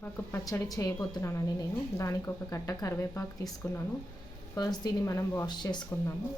కరివేపాకు పచ్చడి చేయబోతున్నానండి నేను. దానికి ఒక కట్ట కరివేపాకు తీసుకున్నాను. ఫస్ట్ దీన్ని మనం వాష్ చేసుకుందాము.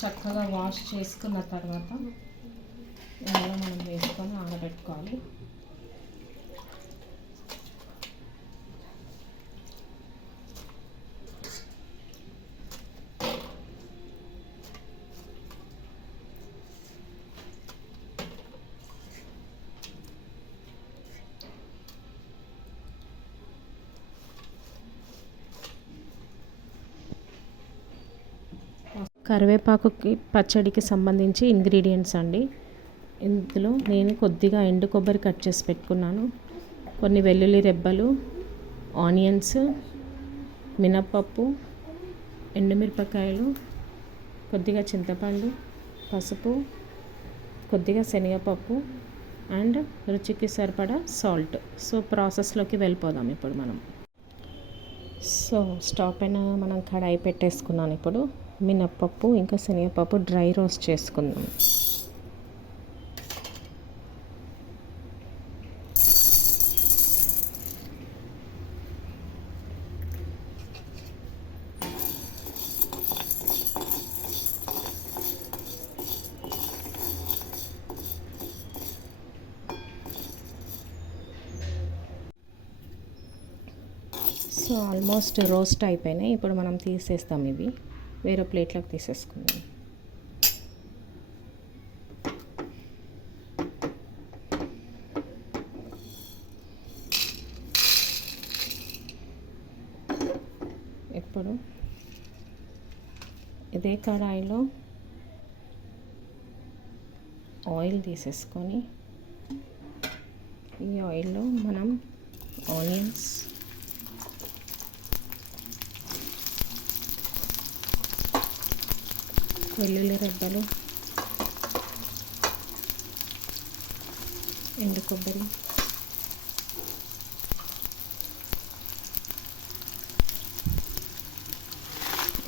చక్కగా వాష్ చేసుకున్న తర్వాత ఇందులో మనం వేసుకొని ఆరబెట్టుకోవాలి. కరివేపాకుకి పచ్చడికి సంబంధించి ఇంగ్రీడియంట్స్ అండి. ఇందులో నేను కొద్దిగా ఎండు కొబ్బరి కట్ చేసి పెట్టుకున్నాను, కొన్ని వెల్లుల్లి రెబ్బలు, ఆనియన్స్, మినప్పప్పు, ఎండుమిరపకాయలు, కొద్దిగా చింతపండు, పసుపు, కొద్దిగా శనగపప్పు అండ్ రుచికి సరిపడా సాల్ట్. సో ప్రాసెస్లోకి వెళ్ళిపోదాం ఇప్పుడు మనం. సో స్టవ్ పైన మనం కడాయి పెట్టేసుకున్నాను. ఇప్పుడు మినప్పప్పు ఇంకా శనగపప్పు డ్రై రోస్ట్ చేసుకుందాం. సో ఆల్మోస్ట్ రోస్ట్ అయిపోయినాయి. ఇప్పుడు మనం తీసేస్తాం, ఇవి వేరే ప్లేట్లోకి తీసేసుకుందాం. ఇప్పుడు ఇదే కడాయిలో ఆయిల్ తీసేసుకొని ఈ ఆయిల్లో మనం ఆనియన్స్, వెల్లుల్లి రెబ్బలు, ఎండు కొబ్బరి,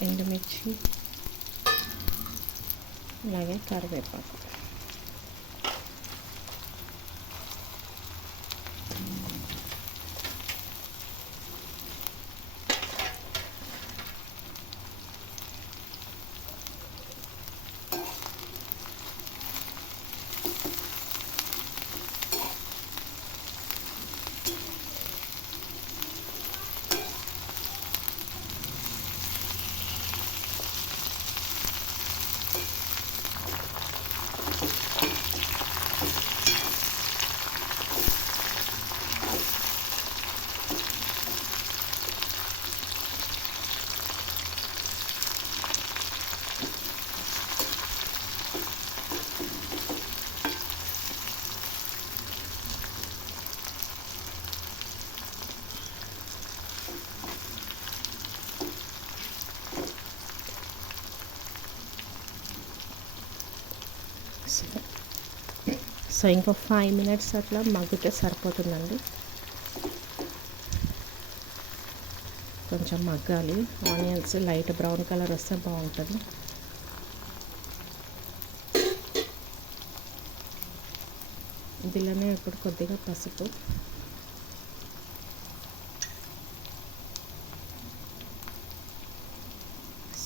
ఎండుమిర్చి, అలాగే కరివేపాకు. సో ఇంకో 5 minutes అట్లా మగ్గితే సరిపోతుందండి. కొంచెం మగ్గాలి, ఆనియన్స్ లైట్ బ్రౌన్ కలర్ వస్తే బాగుంటుంది. ఇందులోనే ఇప్పుడు కొద్దిగా పసుపు,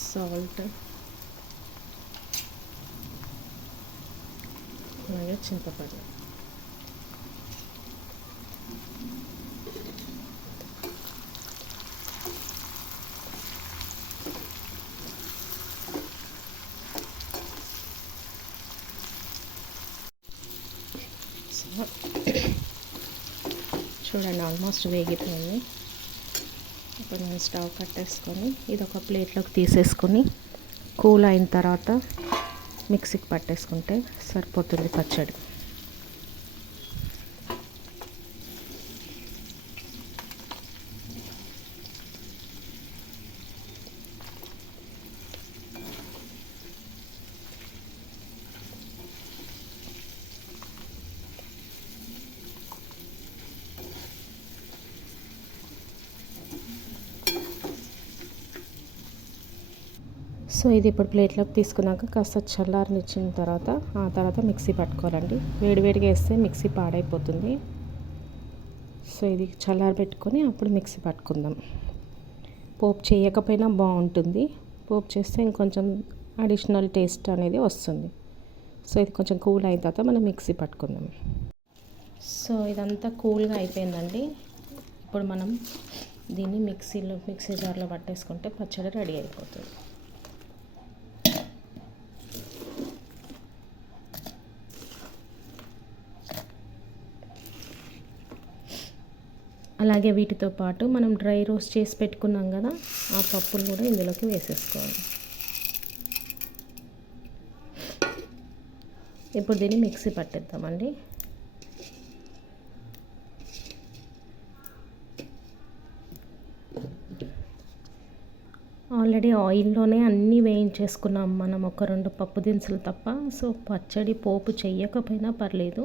సాల్ట్, అలాగే చింతపండు. చూడండి ఆల్మోస్ట్ వేగిపోయింది. ఇప్పుడు నేను స్టవ్ కట్టేసుకొని ఇది ఒక ప్లేట్లోకి తీసేసుకొని కూల్ అయిన తర్వాత మిక్సీకి పట్టేసుకుంటే సరిపోతుంది పచ్చడి. సో ఇది ఇప్పుడు ప్లేట్లోకి తీసుకున్నాక కాస్త చల్లారనిచ్చిన తర్వాత ఆ తర్వాత మిక్సీ పట్టుకోవాలండి. వేడివేడిగా వేస్తే మిక్సీ పాడైపోతుంది. సో ఇది చల్లారి పెట్టుకొని అప్పుడు మిక్సీ పట్టుకుందాం. పోపు చేయకపోయినా బాగుంటుంది, పోపు చేస్తే ఇంకొంచెం అడిషనల్ టేస్ట్ అనేది వస్తుంది. సో ఇది కొంచెం కూల్ అయిన తర్వాత మనం మిక్సీ పట్టుకుందాం. సో ఇదంతా కూల్గా అయిపోయిందండి. ఇప్పుడు మనం దీన్ని మిక్సీ జార్లో పట్టేసుకుంటే పచ్చడి రెడీ అయిపోతుంది. అలాగే వీటితో పాటు మనం డ్రై రోస్ట్ చేసి పెట్టుకున్నాం కదా, ఆ పప్పులు కూడా ఇందులోకి వేసేసుకోవాలి. ఇప్పుడు దీన్ని మిక్సీ పట్టేద్దామండి. ఆల్రెడీ ఆయిల్లోనే అన్నీ వేయించేసుకున్నాం మనం, ఒక 2 పప్పు దినుసులు తప్ప. సో పచ్చడి పోపు చెయ్యకపోయినా పర్లేదు,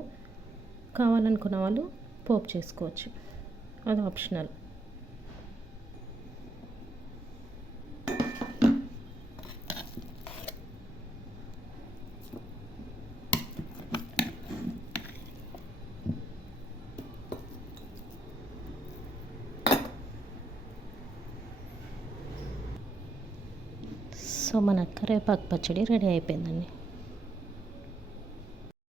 కావాలనుకున్న వాళ్ళు పోపు చేసుకోవచ్చు, అది ఆప్షనల్. సో మన కరివేపాకు పచ్చడి రెడీ అయిపోయిందండి.